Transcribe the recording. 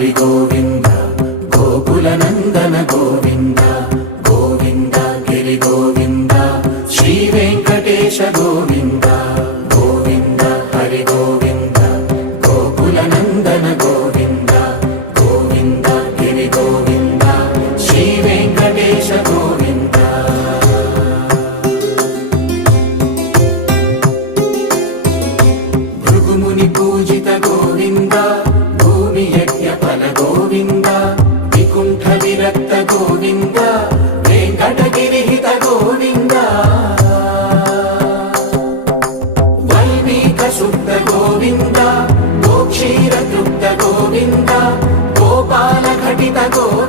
హరి గోవింద గోకుల నందన గోవింద గోవింద గిరి గోవింద శ్రీ వెంకటేశ గోవింద గోవింద హరి గోవింద గోకుల నందన గోవింద గోవింద గిరి గోవింద శ్రీ వెంకటేశ గోవింద భృగుముని పూజిత గోవింద భూమి యజ్ఞ ఫల గోవింద వికుంఠ విరక్త గోవింద వెంకటగిరిహిత గోవింద వల్మీక శుద్ధ గోవింద గోక్షీర తృప్త గోవింద గోపాల ఘటిత గోవింద